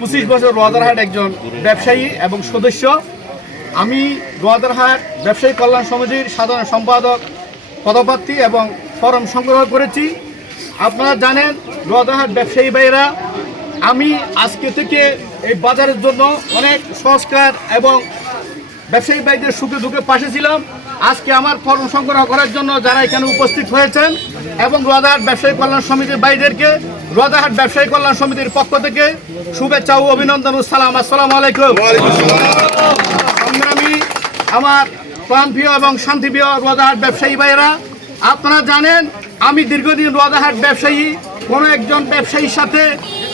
25 বছর রোয়াদারহাট একজন ব্যবসায়ী এবং সদস্য। আমি রোয়াদারহাট ব্যবসায়ী কল্যাণ সমিতির সাধারণ সম্পাদক পদপ্রার্থী এবং ফরম সংগ্রহ করেছি। আপনারা জানেন রোয়াদারহাট ব্যবসায়ী ভাইয়েরা, আমি আজকে থেকে এই বাজারের জন্য অনেক সংস্কার এবং ব্যবসায়ী ভাইদের সুখে দুঃখে পাশে ছিলাম। আজকে আমার ফর্ম সংগ্রহ করার জন্য যারা এখানে উপস্থিত হয়েছেন এবং রোয়াদারহাট ব্যবসায়ী কল্যাণ সমিতির ভাইদেরকে রোয়াদারহাট ব্যবসায়ী কল্যাণ সমিতির পক্ষ থেকে শুভেচ্ছা ও অভিনন্দন ও সালাম। আসসালামু আলাইকুম। সংগ্রামী আমার প্রাণপ্রিয় এবং শান্তিপ্রিয় রোয়াদারহাট ব্যবসায়ী ভাইয়েরা, আপনারা জানেন আমি দীর্ঘদিন রোয়াদারহাট ব্যবসায়ী। কোনো একজন ব্যবসায়ীর সাথে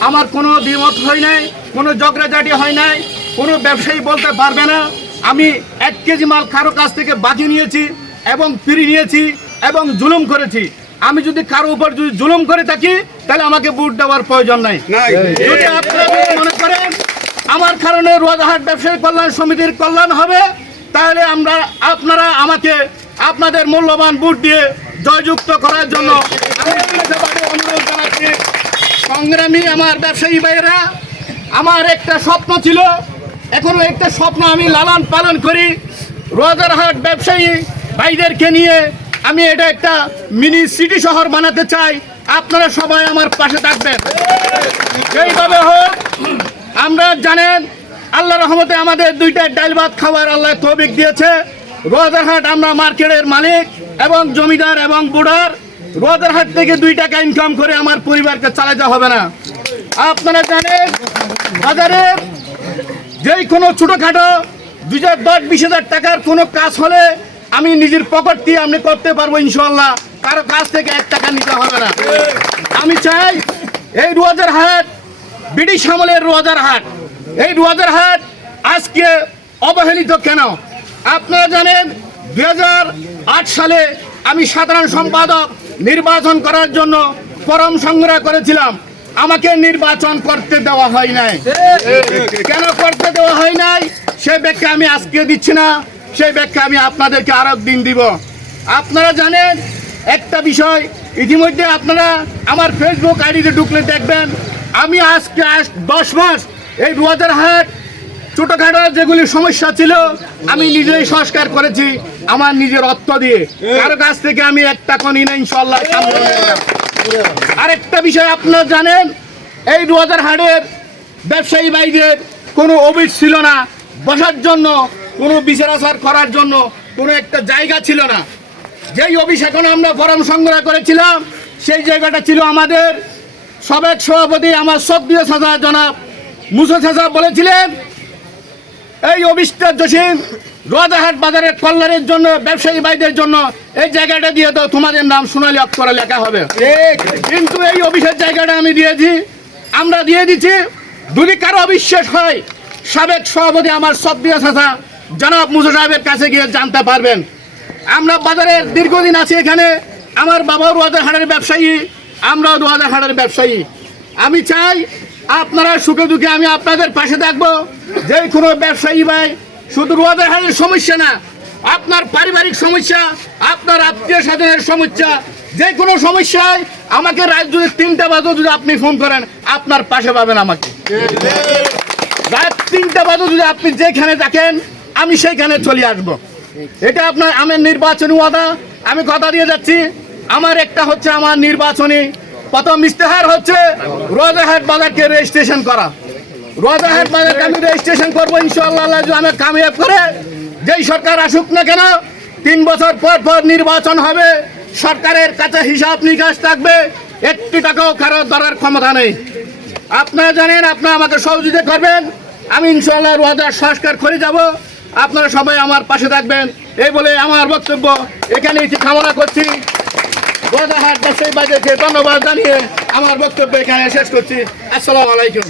আমার কোনো দ্বিমত হয় নাই, কোনো ঝগড়াঝাটি হয় নাই। কোনো ব্যবসায়ী বলতে পারবে না আমি 1 কেজি মাল কারো কাছ থেকে বাকি নিয়েছি এবং ফ্রি নিয়েছি এবং জুলুম করেছি। আমি যদি কারো উপর যদি জুলুম করে থাকি তাহলে আমাকে ভোট দেওয়ার প্রয়োজন নাই। যদি আপনারা মনে করেন আমার কারণে রোয়াদারহাট ব্যবসায়ী কল্যাণ সমিতির কল্যাণ হবে, তাহলে আপনারা আমাকে আপনাদের মূল্যবান ভোট দিয়ে জয়যুক্ত করার জন্য আমি অনুরোধ জানাচ্ছি। সংগ্রামী আমার ব্যবসায়ী ভাইয়েরা, আমার একটা স্বপ্ন ছিল, এখনো একটা স্বপ্ন আমি লালন পালন করি। রোয়াদারহাট ব্যবসায়ী ভাইদেরকে নিয়ে আমি এটা একটা মিনি সিটি শহর বানাতে চাই। আপনারা সবাই আমার পাশে থাকবেন। এইভাবে হোক। আমরা জানেন আল্লাহর রহমতে আমাদের 2টা ডাল ভাত খাওয়ার আল্লাহ তৌফিক দিয়েছে। রোয়াদারহাট আমরা মার্কেটের মালিক এবং জমিদার এবং বুড়ার। রোয়াদারহাট থেকে 2 টাকা ইনকাম করে আমার পরিবারকে চালাতে হবে না। আপনারা জানেন বাজারের যেই কোনো ছোটোখাটো 20-20 টাকার কোনো কাজ হলে আমি নিজের পকেট দিয়ে আমি করতে পারবো ইনশাল্লাহ। কারো কাছ থেকে 1 টাকা নিতে হবে না। আমি চাই এই রোয়াদারহাট ব্রিটিশ আমলের রোয়াদারহাট, এই রোয়াদারহাট আজকে অবহেলিত কেন? আপনারা জানেন 2008 সালে আমি সাধারণ সম্পাদক নির্বাচন করার জন্য ফরম সংগ্রহ করেছিলাম। আমাকে নির্বাচন করতে দেওয়া হয় নাই। কেন করতে দেওয়া হয় নাই সে ব্যাখ্যা আমি আজকে দিচ্ছি না, সেই ব্যাখ্যা আমি আপনাদেরকে আরো দিন দিব। আপনারা জানেন একটা বিষয়, ইতিমধ্যে আপনারা আমার ফেসবুক আইডিতে ঢুকলে দেখবেন আমি আজকে 10 মাস এই রোয়াদারহাট ছোটখাটো যেগুলি সমস্যা ছিল আমি নিজেই সংস্কার করেছি আমার নিজের অর্থ দিয়ে। কারো কাছ থেকে আমি 1 টাকা নিই না ইনশাল্লাহ। আরেকটা বিষয় আপনারা জানেন এই রোয়াদারহাটের ব্যবসায়ী ভাইদের কোনো অফিস ছিল না, বসার জন্য কোনো বিচার আচার করার জন্য কোনো একটা জায়গা ছিল না। যেই অফিস এখন আমরা ফরম সংগ্রহ করেছিলাম সেই জায়গাটা ছিল আমাদের সাবেক সভাপতি আমার শ্রদ্ধেয় চাচা জনাব মুসা চাচা বলেছিলেন এই অফিসটা জসিম রোয়াদারহাট বাজারের কল্যাণের জন্য ব্যবসায়ী ভাইদের জন্য এই জায়গাটা দিয়ে দাও, তোমাদের নাম সোনালী অক্ষরে লেখা হবে। কিন্তু এই অফিসের জায়গাটা আমি দিয়েছি, আমরা দিয়ে দিচ্ছি। যদি কারো অবিশ্বাস হয় সাবেক সভাপতি আমার শ্রদ্ধেয় চাচা জনাব মুসা সাহেবের কাছে গিয়ে জানতে পারবেন। আমরা বাজারের দীর্ঘদিন আছি এখানে। আমার বাবাও রোয়াদারহাটের ব্যবসায়ী, আমরাও রোয়াদারহাটের ব্যবসায়ী। আমি চাই আপনারা সুখে দুঃখে আমি আপনাদের পাশে থাকবো। যে কোনো ব্যবসায়ী ভাই শুধু রোয়াদারহাটের সমস্যা না, আপনার পারিবারিক সমস্যা, আপনার আত্মীয় স্বজনের সমস্যা, যে কোনো সমস্যায় আমাকে রাত যদি 3টা বাজে যদি আপনি ফোন করেন আপনার পাশে পাবেন আমাকে। রাত 3টা বাজে যদি আপনি যেখানে থাকেন আমি সেইখানে চলে আসবো। এটা আপনার আমার নির্বাচনী ওয়াদা, আমি কথা দিয়ে যাচ্ছি। আমার একটা হচ্ছে আমার নির্বাচনী প্রথম ইস্তেহার হচ্ছে রোয়াদারহাট বাজারকে রেজিস্ট্রেশন করা। রোয়াদারহাট বাজারকে আমি রেজিস্ট্রেশন করবো ইনশাআল্লাহ। আমি কামিয়াব করে যেই সরকার আসুক না কেন 3 বছর পর পর নির্বাচন হবে, সরকারের কাছে হিসাব নিকাশ থাকবে, 1 টাকাও কারো ধরার ক্ষমতা নেই। আপনারা জানেন আপনারা আমাকে সহযোগিতা করবেন, আমি ইনশাআল্লাহ রোয়াদারহাট সংস্কার করে যাব। আপনারা সবাই আমার পাশে থাকবেন এই বলে আমার বক্তব্য এখানে কামনা করছি। রোয়াদারহাট ব্যবসায়ী ভাইদেরকে ধন্যবাদ জানিয়ে আমার বক্তব্য এখানে শেষ করছি। আসসালামু আলাইকুম।